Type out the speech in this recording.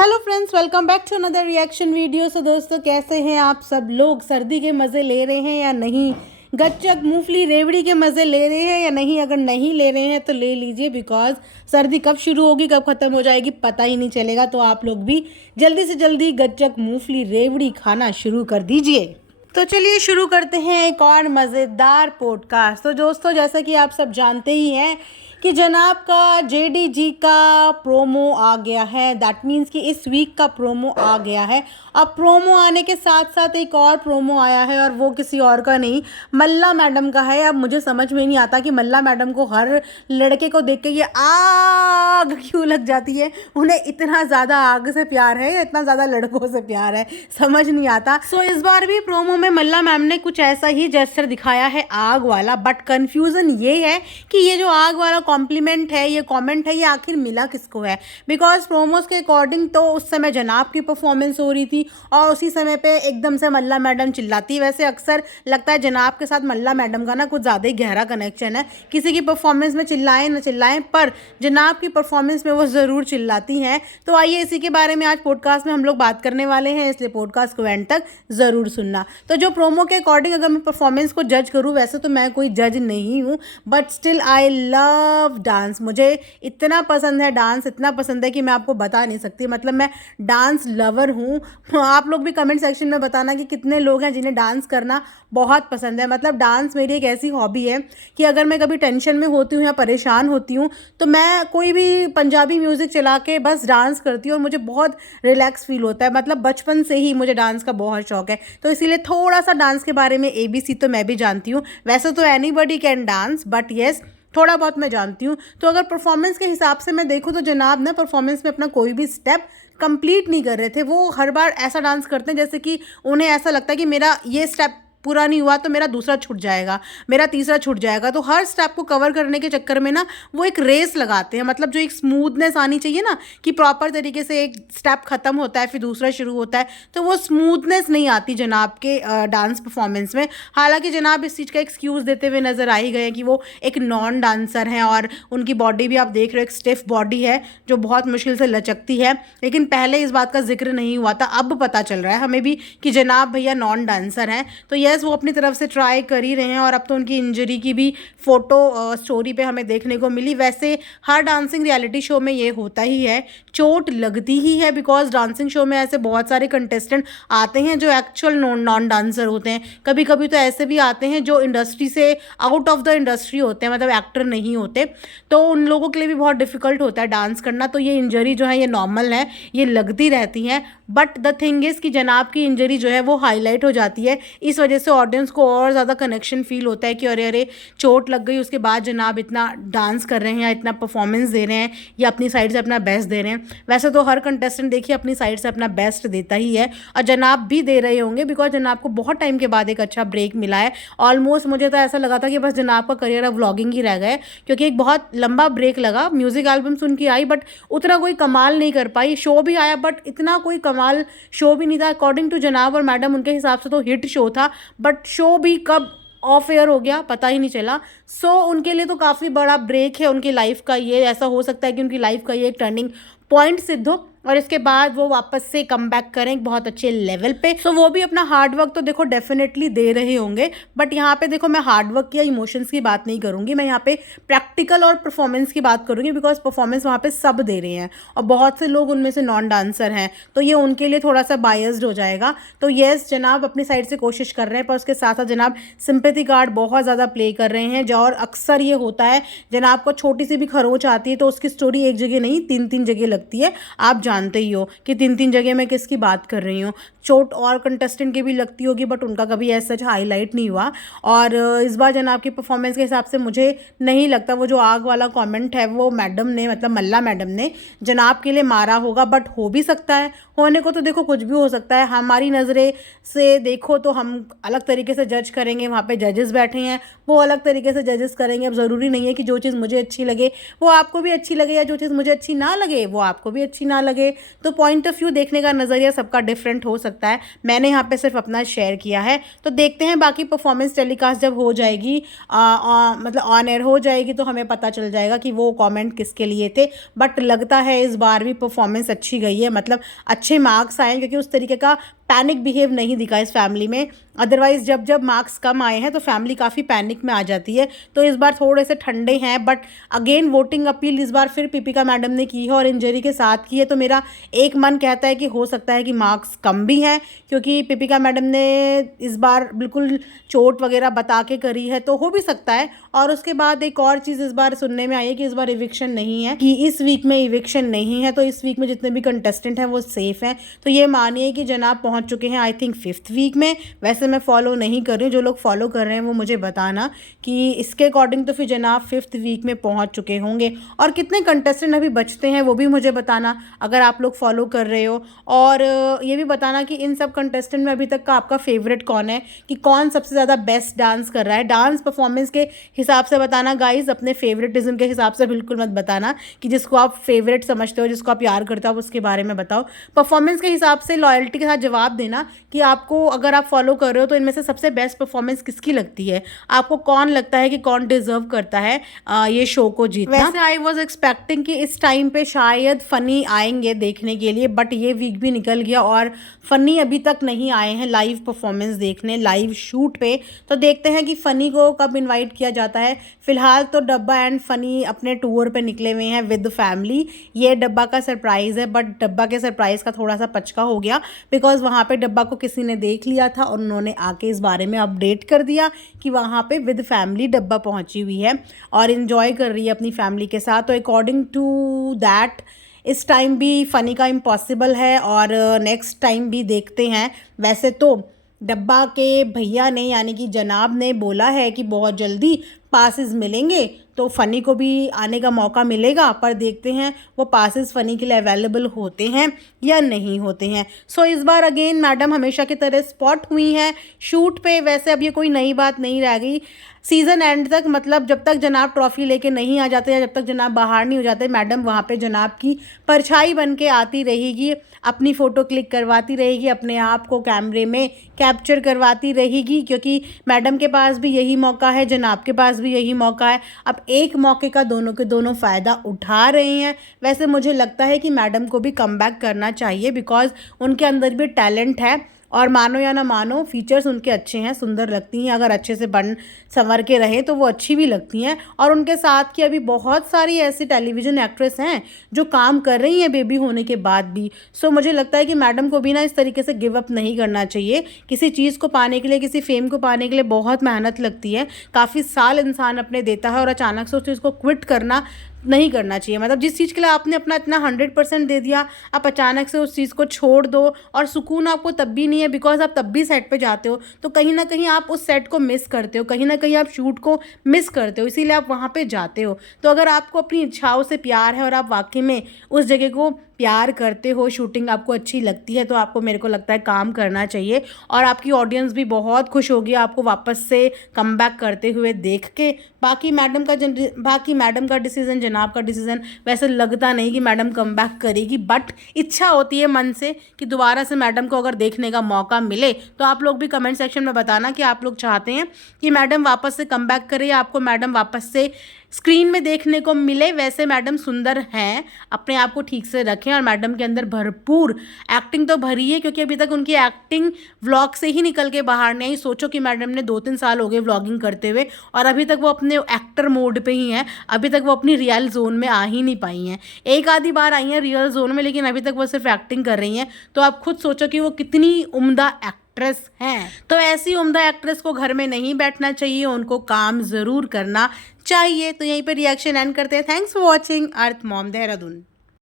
Hello friends, welcome back to another reaction video. So दोस्तों, कैसे हैं आप सब लोग? सर्दी के मज़े ले रहे हैं या नहीं? गच्चक मूंगफली रेवड़ी के मज़े ले रहे हैं या नहीं? अगर नहीं ले रहे हैं तो ले लीजिए, बिकॉज सर्दी कब शुरू होगी कब ख़त्म हो जाएगी पता ही नहीं चलेगा। तो आप लोग भी जल्दी से जल्दी गच्चक मूंगफली रेवड़ी खाना शुरू कर दीजिए। तो चलिए शुरू करते हैं एक और मज़ेदार पॉडकास्ट। तो दोस्तों, जैसा कि आप सब जानते ही हैं कि जनाब का जेडीजी का प्रोमो आ गया है। दैट मीन्स कि इस वीक का प्रोमो आ गया है। अब प्रोमो आने के साथ साथ एक और प्रोमो आया है, और वो किसी और का नहीं, मल्ला मैडम का है। अब मुझे समझ में नहीं आता कि मल्ला मैडम को हर लड़के को देख के ये आग क्यों लग जाती है। उन्हें इतना ज़्यादा आग से प्यार है या इतना ज़्यादा लड़कों से प्यार है, समझ नहीं आता। सो इस बार भी प्रोमो में मल्ला मैम ने कुछ ऐसा ही जेस्चर दिखाया है, आग वाला। बट कन्फ्यूज़न ये है कि ये जो आग वाला कॉम्प्लीमेंट है, ये कमेंट है, ये आखिर मिला किसको है? बिकॉज प्रोमोस के अकॉर्डिंग तो उस समय जनाब की परफॉर्मेंस हो रही थी और उसी समय पे एकदम से मल्ला मैडम चिल्लाती। वैसे अक्सर लगता है जनाब के साथ मल्ला मैडम का ना कुछ ज़्यादा ही गहरा कनेक्शन है। किसी की परफॉर्मेंस में चिल्लाएं न चिल्लाएं, पर जनाब की परफॉर्मेंस में वो ज़रूर चिल्लाती हैं। तो आइए इसी के बारे में आज पॉडकास्ट में हम लोग बात करने वाले हैं, इसलिए पॉडकास्ट को एंड तक ज़रूर सुनना। तो जो प्रोमो के अकॉर्डिंग अगर मैं परफॉर्मेंस को जज करूँ, वैसे तो मैं कोई जज नहीं हूँ, but still I love dance. मुझे इतना पसंद है डांस, इतना पसंद है कि मैं आपको बता नहीं सकती। मतलब मैं डांस लवर हूँ। आप लोग भी कमेंट सेक्शन में बताना कि कितने लोग हैं जिन्हें डांस करना बहुत पसंद है। मतलब डांस मेरी एक ऐसी हॉबी है कि अगर मैं कभी टेंशन में होती हूँ या परेशान होती हूँ तो मैं कोई भी पंजाबी म्यूज़िक चला के बस डांस करती हूँ और मुझे बहुत रिलैक्स फील होता है। मतलब बचपन से ही मुझे डांस का बहुत शौक है, तो इसीलिए थोड़ा सा डांस के बारे में ABC तो मैं भी जानती हूँ। वैसे तो anybody can dance, but yes, थोड़ा बहुत मैं जानती हूँ। तो अगर परफॉर्मेंस के हिसाब से मैं देखूँ तो जनाब ने परफॉर्मेंस में अपना कोई भी स्टेप कंप्लीट नहीं कर रहे थे। वो हर बार ऐसा डांस करते हैं जैसे कि उन्हें ऐसा लगता है कि मेरा ये स्टेप पूरा नहीं हुआ तो मेरा दूसरा छूट जाएगा, मेरा तीसरा छूट जाएगा। तो हर स्टेप को कवर करने के चक्कर में ना वो एक रेस लगाते हैं। मतलब जो एक स्मूथनेस आनी चाहिए ना, कि प्रॉपर तरीके से एक स्टेप खत्म होता है फिर दूसरा शुरू होता है, तो वो स्मूथनेस नहीं आती जनाब के डांस परफॉर्मेंस में। हालांकि जनाब इस चीज़ का एक्सक्यूज़ देते हुए नज़र आ ही गए कि वो एक नॉन डांसर हैं और उनकी बॉडी भी आप देख रहे हो, एक स्टिफ बॉडी है जो बहुत मुश्किल से लचकती है। लेकिन पहले इस बात का जिक्र नहीं हुआ था, अब पता चल रहा है हमें भी कि जनाब भैया नॉन डांसर हैं। तो यस, वो अपनी तरफ से ट्राई कर ही रहे हैं और अब तो उनकी इंजरी की भी फ़ोटो स्टोरी पे हमें देखने को मिली। वैसे हर डांसिंग रियलिटी शो में ये होता ही है, चोट लगती ही है। बिकॉज डांसिंग शो में ऐसे बहुत सारे कंटेस्टेंट आते हैं जो एक्चुअल नॉन डांसर होते हैं। कभी कभी तो ऐसे भी आते हैं जो इंडस्ट्री से आउट ऑफ द इंडस्ट्री होते हैं, मतलब एक्टर नहीं होते। तो उन लोगों के लिए भी बहुत डिफिकल्ट होता है डांस करना। तो ये इंजरी जो है ये नॉर्मल है, ये लगती रहती हैं। बट द थिंग इज़ कि जनाब की इंजरी जो है वो हाईलाइट हो जाती है। इस वजह से ऑडियंस को और ज़्यादा कनेक्शन फील होता है कि अरे अरे चोट लग गई, उसके बाद जनाब इतना डांस कर रहे हैं या इतना परफॉर्मेंस दे रहे हैं या अपनी साइड से अपना बेस्ट दे रहे हैं। वैसे तो हर कंटेस्टेंट देखिए अपनी साइड से अपना बेस्ट देता ही है और जनाब भी दे रहे होंगे, बिकॉज जनाब को बहुत टाइम के बाद एक अच्छा ब्रेक मिला है। ऑलमोस्ट मुझे तो ऐसा लगा था कि बस जनाब का करियर अब व्लॉगिंग ही रह गए, क्योंकि एक बहुत लंबा ब्रेक लगा। म्यूज़िक एल्बम सुन के आई बट उतना कोई कमाल नहीं कर पाई। शो भी आया बट इतना कोई कमाल शो भी नहीं था। अकॉर्डिंग टू जनाब और मैडम, उनके हिसाब से तो हिट शो था, बट शो भी कब ऑफ एयर हो गया पता ही नहीं चला। सो उनके लिए तो काफ़ी बड़ा ब्रेक है उनकी लाइफ का। ये ऐसा हो सकता है कि उनकी लाइफ का ये एक टर्निंग पॉइंट सिद्ध हो और इसके बाद वो वापस से कम बैक करें एक बहुत अच्छे लेवल पे। सो वो भी अपना हार्ड वर्क तो देखो डेफिनेटली दे रहे होंगे, बट यहाँ पे देखो मैं हार्ड वर्क या इमोशंस की बात नहीं करूँगी, मैं यहाँ पे प्रैक्टिकल और परफॉर्मेंस की बात करूँगी। बिकॉज परफॉर्मेंस वहाँ पे सब दे रहे हैं और बहुत से लोग उनमें से नॉन डांसर हैं, तो ये उनके लिए थोड़ा सा बायस्ड हो जाएगा। तो येस, जनाब अपनी साइड से कोशिश कर रहे हैं, पर उसके साथ साथ जनाब सिंपैथी कार्ड बहुत ज़्यादा प्ले कर रहे हैं। जो और अक्सर ये होता है, जनाब को छोटी सी भी खरोच आती है तो उसकी स्टोरी एक जगह नहीं 3-3 जगह लगती है। आप जानते ही हो कि 3-3 जगह मैं किसकी बात कर रही हूँ। चोट और कंटेस्टेंट की भी लगती होगी बट उनका कभी ऐसा सच हाईलाइट नहीं हुआ। और इस बार जनाब की परफॉर्मेंस के हिसाब से मुझे नहीं लगता वो जो आग वाला कमेंट है वो मैडम ने, मतलब मल्ला मैडम ने जनाब के लिए मारा होगा। बट हो भी सकता है, होने को तो देखो कुछ भी हो सकता है। हमारी नज़रें से देखो तो हम अलग तरीके से जज करेंगे, वहाँ पे जजेस बैठे हैं वो अलग तरीके से जजेस करेंगे। अब ज़रूरी नहीं है कि जो चीज़ मुझे अच्छी लगे वो आपको भी अच्छी लगे, या जो चीज़ मुझे अच्छी ना लगे वो आपको भी अच्छी ना लगे। तो पॉइंट ऑफ व्यू देखने का नज़रिया सबका डिफरेंट हो सकता है। सकता है, मैंने यहाँ पे सिर्फ अपना शेयर किया है। तो देखते हैं बाकी परफॉर्मेंस टेलीकास्ट जब हो जाएगी, मतलब ऑन एयर हो जाएगी, तो हमें पता चल जाएगा कि वो कमेंट किसके लिए थे। बट लगता है इस बार भी परफॉर्मेंस अच्छी गई है, मतलब अच्छे मार्क्स आए, क्योंकि उस तरीके का पैनिक बिहेव नहीं दिखा इस फैमिली में। अदरवाइज़ जब जब मार्क्स कम आए हैं तो फैमिली काफ़ी पैनिक में आ जाती है। तो इस बार थोड़े से ठंडे हैं। बट अगेन वोटिंग अपील इस बार फिर पीपिका मैडम ने की है और इंजरी के साथ की है। तो मेरा एक मन कहता है कि हो सकता है कि मार्क्स कम भी हैं, क्योंकि पीपिका मैडम ने इस बार बिल्कुल चोट वगैरह बता के करी है, तो हो भी सकता है। और उसके बाद एक और चीज़ इस बार सुनने में आई है कि इस बार इविक्शन नहीं है, कि इस वीक में इविक्शन नहीं है। तो इस वीक में जितने भी कंटेस्टेंट हैं वो सेफ़ हैं। तो ये मानिए कि जनाब पहुंच चुके हैं आई थिंक 5th वीक में। वैसे मैं फॉलो नहीं कर रही हूँ, जो लोग फॉलो कर रहे हैं वो मुझे बताना कि इसके अकॉर्डिंग तो फिर जनाब 5th वीक में पहुंच चुके होंगे। और कितने कंटेस्टेंट अभी बचते हैं वो भी मुझे बताना, अगर आप लोग फॉलो कर रहे हो। और ये भी बताना कि इन सब कंटेस्टेंट में अभी तक का आपका फेवरेट कौन है, कि कौन सबसे ज़्यादा बेस्ट डांस कर रहा है। डांस परफॉर्मेंस के हिसाब से बताना गाइज, अपने फेवरेटिज्म के हिसाब से बिल्कुल मत बताना कि जिसको आप फेवरेट समझते हो, जिसको आप यार करते हो, आप उसके बारे में बताओ। परफॉर्मेंस के हिसाब से लॉयल्टी के साथ जवाब देना कि आपको, अगर आप फॉलो कर रहे हो, तो इनमें से सबसे बेस्ट परफॉर्मेंस किसकी लगती है, आपको कौन लगता है कि कौन डिजर्व करता है ये शो को जीतना। वैसे आई वॉज एक्सपेक्टिंग कि इस टाइम पे शायद फ़नी आएंगे देखने के लिए, बट ये वीक भी निकल गया और फ़नी अभी तक नहीं आए हैं लाइव परफॉर्मेंस देखने, लाइव शूट पे। तो देखते हैं कि फ़नी को कब इनवाइट किया जाता है। फिलहाल तो डब्बा एंड फ़नी अपने टूर पे निकले हुए हैं विद फैमिली। ये डब्बा का सरप्राइज़ है, बट डब्बा के सरप्राइज़ का थोड़ा सा पचका हो गया, बिकॉज वहाँ पे डब्बा को किसी ने देख लिया था और उन्होंने आके इस बारे में अपडेट कर दिया कि वहाँ पे विद फैमिली डब्बा पहुँची हुई है और इन्जॉय कर रही है अपनी फैमिली के साथ। तो अकॉर्डिंग टू दैट इस टाइम भी फ़नी का इम्पॉसिबल है और नेक्स्ट टाइम भी देखते हैं। वैसे तो डब्बा के भैया ने, यानी कि जनाब ने बोला है कि बहुत जल्दी पासेस मिलेंगे, तो फ़नी को भी आने का मौका मिलेगा। पर देखते हैं वो पासेस फ़नी के लिए अवेलेबल होते हैं या नहीं होते हैं। सो इस बार अगेन मैडम हमेशा की तरह स्पॉट हुई हैं शूट पे। वैसे अब ये कोई नई बात नहीं रह गई, सीज़न एंड तक, मतलब जब तक जनाब ट्रॉफ़ी लेके नहीं आ जाते या जब तक जनाब बाहर नहीं हो जाते, मैडम वहाँ पे जनाब की परछाई बन के आती रहेगी, अपनी फ़ोटो क्लिक करवाती रहेगी, अपने आप को कैमरे में कैप्चर करवाती रहेगी, क्योंकि मैडम के पास भी यही मौका है, जनाब के पास भी यही मौका है। अब एक मौके का दोनों के दोनों फ़ायदा उठा रहे हैं। वैसे मुझे लगता है कि मैडम को भी कमबैक करना चाहिए, बिकॉज़ उनके अंदर भी टैलेंट है और मानो या ना मानो फीचर्स उनके अच्छे हैं, सुंदर लगती हैं। अगर अच्छे से बन संवर के रहें तो वो अच्छी भी लगती हैं। और उनके साथ की अभी बहुत सारी ऐसी टेलीविज़न एक्ट्रेस हैं जो काम कर रही हैं बेबी होने के बाद भी। सो मुझे लगता है कि मैडम को भी ना इस तरीके से गिव अप नहीं करना चाहिए। किसी चीज़ को पाने के लिए, किसी फेम को पाने के लिए बहुत मेहनत लगती है, काफ़ी साल इंसान अपने देता है और अचानक से उस चीज़ को क्विट करना नहीं करना चाहिए। मतलब जिस चीज़ के लिए आपने अपना इतना 100% दे दिया, आप अचानक से उस चीज़ को छोड़ दो। और सुकून आपको तब भी नहीं है, बिकॉज आप तब भी सेट पे जाते हो, तो कहीं ना कहीं आप उस सेट को मिस करते हो, कहीं ना कहीं आप शूट को मिस करते हो, इसीलिए आप वहाँ पे जाते हो। तो अगर आपको अपनी इच्छाओं से प्यार है और आप वाकई में उस जगह को प्यार करते हो, शूटिंग आपको अच्छी लगती है, तो आपको, मेरे को लगता है, काम करना चाहिए। और आपकी ऑडियंस भी बहुत खुश होगी आपको वापस से कमबैक करते हुए देख के। बाकी मैडम का डिसीज़न, जनाब का डिसीज़न, वैसे लगता नहीं कि मैडम कमबैक करेगी, बट इच्छा होती है मन से कि दोबारा से मैडम को अगर देखने का मौका मिले। तो आप लोग भी कमेंट सेक्शन में बताना कि आप लोग चाहते हैं कि मैडम वापस से कमबैक करे या आपको मैडम वापस से स्क्रीन में देखने को मिले। वैसे मैडम सुंदर हैं, अपने आप को ठीक से रखें और मैडम के अंदर भरपूर एक्टिंग तो भरी है, क्योंकि अभी तक उनकी एक्टिंग व्लॉग से ही निकल के बाहर नहीं आई। सोचो कि मैडम ने 2-3 साल हो गए व्लॉगिंग करते हुए और अभी तक वो अपने एक्टर मोड पे ही हैं, अभी तक वो अपनी रियल जोन में आ ही नहीं पाई हैं। एक आधी बार आई हैं रियल जोन में, लेकिन अभी तक वो सिर्फ एक्टिंग कर रही हैं। तो आप खुद सोचो कि वो कितनी उम्दा एक्ट्रेस हैं। तो ऐसी उम्दा एक्ट्रेस को घर में नहीं बैठना चाहिए, उनको काम ज़रूर करना चाहिए। तो यहीं पर रिएक्शन एंड करते हैं। Thanks for watching earth mom Dehradun.